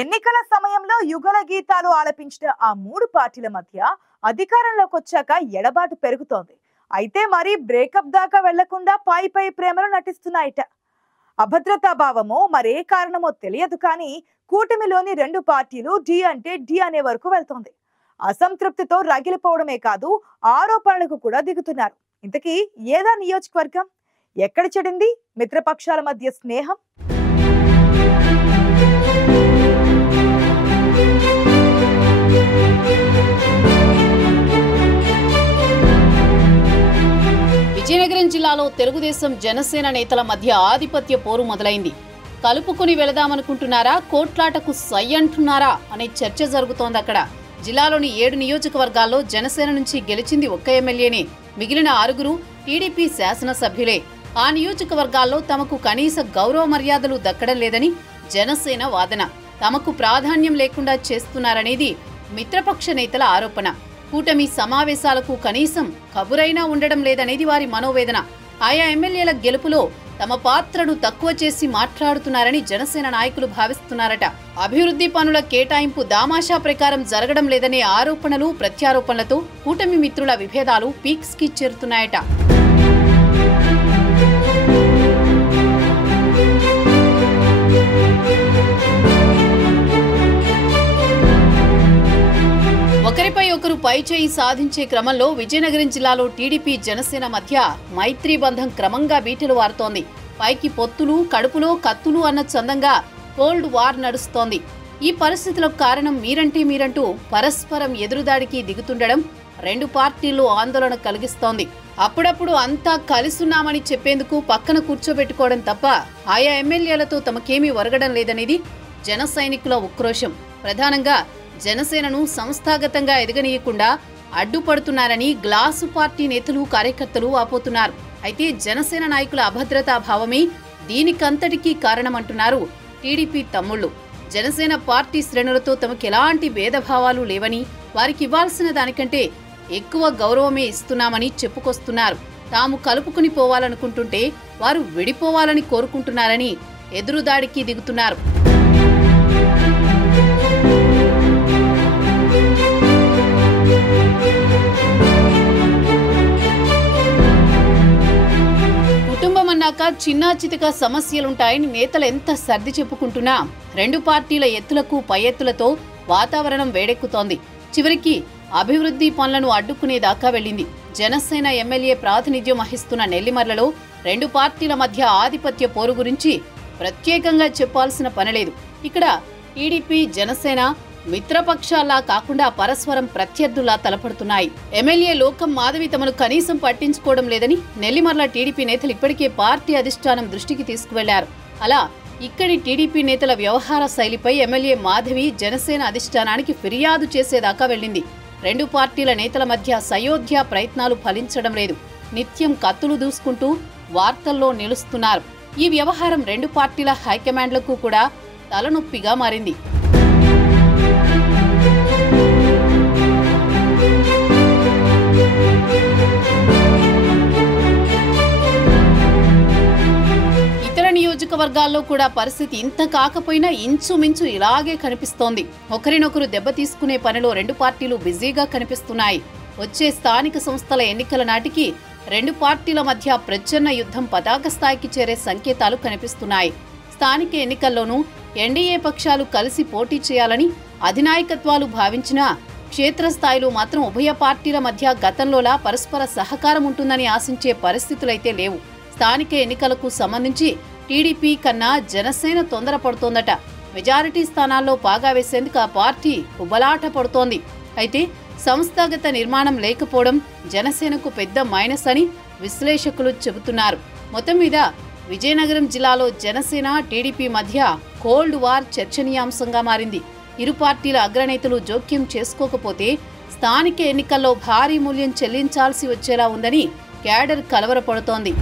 ఎన్నికల సమయంలో యుగల గీతాలు ఆలపించిన ఆ మూడు పార్టీల మధ్య అధికారంలోకి వచ్చాక ఎడబాటు పెరుగుతోంది. అయితే మరి బ్రేకప్ దాకా వెళ్లకుండా పై పై ప్రేమలు నటిస్తున్నాయిట. అభద్రతా భావమో మరే కారణమో తెలియదు కానీ కూటమిలోని రెండు పార్టీలు డి అంటే డి అనే వరకు వెళ్తోంది. అసంతృప్తితో రగిలిపోవడమే కాదు ఆరోపణలకు కూడా దిగుతున్నారు. ఇంతకీ ఏదా నియోజకవర్గం? ఎక్కడ చెడింది మిత్రపక్షాల మధ్య స్నేహం? విజయనగరం జిల్లాలో తెలుగుదేశం జనసేన నేతల మధ్య ఆధిపత్య పోరు మొదలైంది. కలుపుకుని వెళదామనుకుంటున్నారా, కోట్లాటకు సై అంటున్నారా అనే చర్చ జరుగుతోంది. అక్కడ జిల్లాలోని 7 నియోజకవర్గాల్లో జనసేన నుంచి గెలిచింది ఒక్క ఎమ్మెల్యేనే. మిగిలిన 6 టీడీపీ శాసనసభ్యులే. ఆ నియోజకవర్గాల్లో తమకు కనీస గౌరవ మర్యాదలు దక్కడం లేదని జనసేన వాదన. తమకు ప్రాధాన్యం లేకుండా చేస్తున్నారనేది మిత్రపక్ష నేతల ఆరోపణ. కూటమి సమావేశాలకు కనీసం కబురైనా ఉండడం లేదనేది వారి మనోవేదన. ఆయా ఎమ్మెల్యేల గెలుపులో తమ పాత్రను తక్కువ చేసి మాట్లాడుతున్నారని జనసేన నాయకులు భావిస్తున్నారట. అభివృద్ధి పనుల కేటాయింపు దామాషా ప్రకారం జరగడం లేదనే ఆరోపణలు ప్రత్యారోపణలతో కూటమి మిత్రుల విభేదాలు పీక్స్ కి చేరుతున్నాయట. ఒకరిపై ఒకరు పైచేయి సాధించే క్రమంలో విజయనగరం జిల్లాలో టీడీపీ జనసేన మధ్య మైత్రీ బంధం క్రమంగా బీటలు వారుతోంది. పైకి పొత్తులు, కడుపులో కత్తులు అన్న చందంగా కోల్డ్ వార్ నడుస్తోంది. ఈ పరిస్థితులకు కారణం మీరంటూ పరస్పరం ఎదురుదాడికి దిగుతుండడం రెండు పార్టీల్లో ఆందోళన కలిగిస్తోంది. అప్పుడప్పుడు అంతా కలిసున్నామని చెప్పేందుకు పక్కన కూర్చోబెట్టుకోవడం తప్ప ఆయా ఎమ్మెల్యేలతో తమకేమీ ఒరగడం లేదనేది జన సైనికుల ఉక్రోషం. ప్రధానంగా జనసేనను సంస్థాగతంగా ఎదగనీయకుండా అడ్డుపడుతున్నారని గ్లాసు పార్టీ నేతలు, కార్యకర్తలు ఆపోతున్నారు. అయితే జనసేన నాయకుల అభద్రతా భావమే దీనికంతటికీ కారణమంటున్నారు టీడీపీ తమ్ముళ్లు. జనసేన పార్టీ శ్రేణులతో తమకు ఎలాంటి భేదభావాలు లేవని, వారికి ఇవ్వాల్సిన దానికంటే ఎక్కువ గౌరవమే ఇస్తున్నామని చెప్పుకొస్తున్నారు. తాము కలుపుకుని పోవాలనుకుంటుంటే వారు విడిపోవాలని కోరుకుంటున్నారని ఎదురుదాడికి దిగుతున్నారు. కుటుంబం అన్నాక చిన్నా చితక సమస్యలుంటాయని నేతలు ఎంత సర్ది చెప్పుకుంటున్నా రెండు పార్టీల ఎత్తులకు పై ఎత్తులతో వాతావరణం వేడెక్కుతోంది. చివరికి అభివృద్ధి పనులను అడ్డుకునేదాకా వెళ్లింది. జనసేన ఎమ్మెల్యే ప్రాతినిధ్యం వహిస్తున్న నెల్లిమర్లలో రెండు పార్టీల మధ్య ఆధిపత్య పోరు గురించి ప్రత్యేకంగా చెప్పాల్సిన పనిలేదు. ఇక్కడ టీడీపీ, జనసేన మిత్రపక్షాల్లా కాకుండా పరస్పరం ప్రత్యర్థుల్లా తలపడుతున్నాయి. ఎమ్మెల్యే లోకం మాధవి తమను కనీసం పట్టించుకోవడం లేదని నెల్లిమర్ల టీడీపీ నేతలు ఇప్పటికే పార్టీ అధిష్టానం దృష్టికి తీసుకువెళ్లారు. అలా ఇక్కడి టీడీపీ నేతల వ్యవహార శైలిపై ఎమ్మెల్యే మాధవి జనసేన అధిష్టానానికి ఫిర్యాదు చేసేదాకా వెళ్లింది. రెండు పార్టీల నేతల మధ్య సయోధ్య ప్రయత్నాలు ఫలించడం లేదు. నిత్యం కత్తులు దూసుకుంటూ వార్తల్లో నిలుస్తున్నారు. ఈ వ్యవహారం రెండు పార్టీల హైకమాండ్లకు కూడా తలనొప్పిగా మారింది. ఇతర నియోజకవర్గాల్లో కూడా పరిస్థితి ఇంత కాకపోయినా ఇంచుమించు ఇలాగే కనిపిస్తోంది. ఒకరినొకరు దెబ్బ తీసుకునే పనిలో రెండు పార్టీలు బిజీగా కనిపిస్తున్నాయి. వచ్చే స్థానిక సంస్థల ఎన్నికల నాటికి రెండు పార్టీల మధ్య ప్రచ్ఛన్న యుద్ధం పతాక స్థాయికి చేరే సంకేతాలు కనిపిస్తున్నాయి. స్థానిక ఎన్నికల్లోనూ ఎన్డీఏ పక్షాలు కలిసి పోటీ చేయాలని అధినాయకత్వాలు భావించినా క్షేత్రస్థాయిలో మాత్రం ఉభయ పార్టీల మధ్య గతంలోలా పరస్పర సహకారం ఉంటుందని ఆశించే పరిస్థితులైతే లేవు. స్థానిక ఎన్నికలకు సంబంధించి టీడీపీ కన్నా జనసేన తొందరపడుతోందట. మెజారిటీ స్థానాల్లో పాగా వేసేందుకు ఆ పార్టీ ఉబలాట పడుతోంది. అయితే సంస్థాగత నిర్మాణం లేకపోవడం జనసేనకు పెద్ద మైనస్ అని విశ్లేషకులు చెబుతున్నారు. మొత్తం మీద విజయనగరం జిల్లాలో జనసేన, టీడీపీ మధ్య కోల్డ్ వార్ చర్చనీయాంశంగా మారింది. ఇరు పార్టీల అగ్రనేతలు జోక్యం చేసుకోకపోతే స్థానిక ఎన్నికల్లో భారీ మూల్యం చెల్లించాల్సి వచ్చేలా ఉందని క్యాడర్ కలవరపడుతోంది.